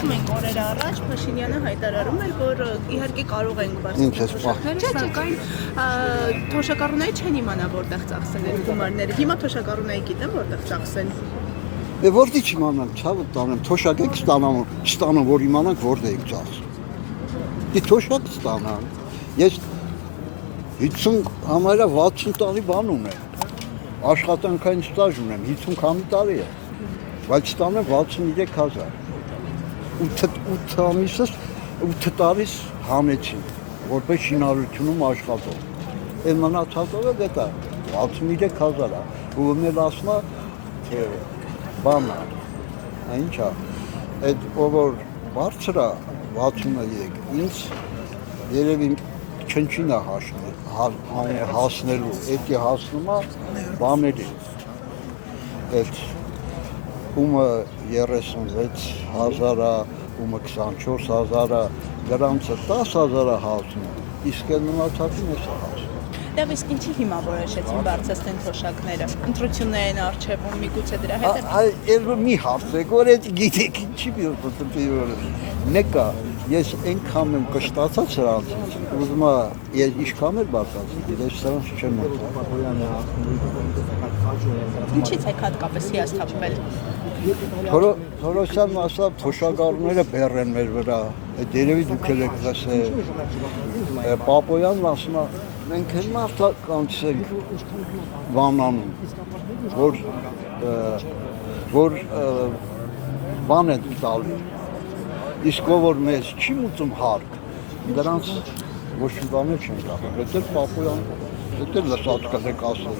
Հիշում ենք օրեր առաջ Փաշինյանը հայտարարում էր, որ իհարկե կարող են բարձրացնել թոշակները, սակայն թոշակառուները չեն իմանա որտեղ ծախսեն այդ գումարները։ Հիմա թոշակառուները գիտեն որտեղ ծախսեն։ Որտի չիմանամ, ցավը տանեմ, թոշակ եք ստանամ, որ իմանանք որտեղ եք ծախսում։ Դե թոշակ ստանամ։ Ես 50 համարյա 60 տարի բան ունեմ։ Աշխատանքային ստաժ ունեմ, 50 քանի տարի է։ Բայց ստանեմ 63000։ 8 ամիսս 8 տարիս հանեցին, որպես շինարարությունում աշխատող։ Այն մնացածը դա 63000 է։ Ու մել ասում է բան է, ինչ է, այդ ով որ բարձր է 63, ինձ երևի չնչին է հասնելու, էդի հասնում է բաների, այդ ումը 36000 է, ումը 24000 է, դրանցը 10000 է հասնում, իսկ այդ մնացածին ես է հասնում։ Դե իսկ ինչի հիմա որոշեցին բարձրացնել թոշակները։ Ընտրություններ են արժևում, միգուցե դրա հետ է։ Այլ մի հարց է, որ այդ գիտեք ինչի մեկը ես այնքան եմ կշտացած սրանցից, ուզում եմ ինչքան էլ բարձրացնել, ես սրանց չեմ մտնում։ Ինչից եք հատկապես հիասթափվել։ Թորոսյանն ասավ թոշակառուները բեռ են մեր վրա, այդ երևի դուք էլ եք լսել։ Պապոյանն ասում է մենք էլ մարդկանց ենք վանանում, որ բան են տալի, իսկ ով որ մեզ չի մուծում հարկ, դրանց ոչ մի բան չեն կարող, դա էլ Պապոյան, դա էլ լսած կլեք ասել։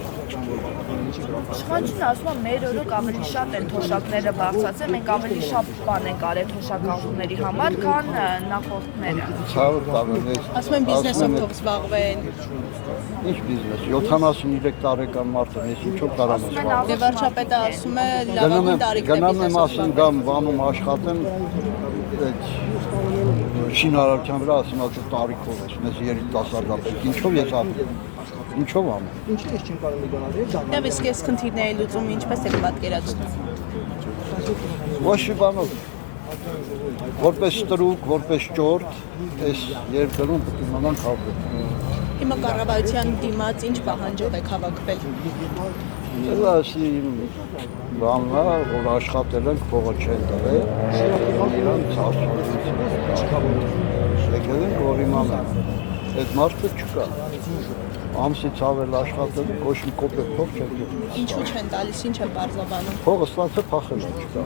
Իշխանությունը ասում է մեր օրոք ավելի շատ են թոշակները բարձրացել, մենք ավելի շատ բան ենք արել թոշակառուների համար, քան նախորդները։ Ցավը տանում ես։ Ասում են բիզնեսով թող զբաղվեն։ Ինչ բիզնես, 73 տարեկան մարդը, ես ինչով կարամ զբաղվել։ Դե վարչապետը ասում է լավագույն տարիքն է գնամ եմ ասում գամ բանում աշխատեմ, այդ շինարարության վրա ասում ասում տարիքով ես, մեզ երիտասարդ ինչով ես անում։ Ինչով անում։ Ինչի՞ ես չեմ կարող իմանալ։ Դե իսկ այս խնդիրների լուծումը ինչպես եք պատկերացնում։ Ոչ մի բանով։ Որպես ստրուկ, որպես ճորտ, այս երկրում պետք է իմանանք հավաքել։ Հիմա կառավարության դիմաց ինչ պահանջով եք հավաքվել։ Դա ասի բանն է, որ աշխատել ենք, փողը չեն տվել, իրանց ասում եկել ենք, որ իմանանք, այդ մարդը չկա, ամսից ավել աշխատել, ոչ մի կոպեկ փող չեն գտնում։ Ինչու չեն տալիս, ինչ է պարզաբանում։ Փողը ստացել փախել է, չկա։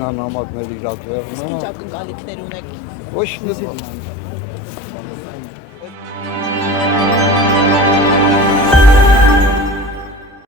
Նա նամակներ իրաձեռնում։ Իսկ ինչ ակնկալիքներ ունեք։ Ոչ մի բան։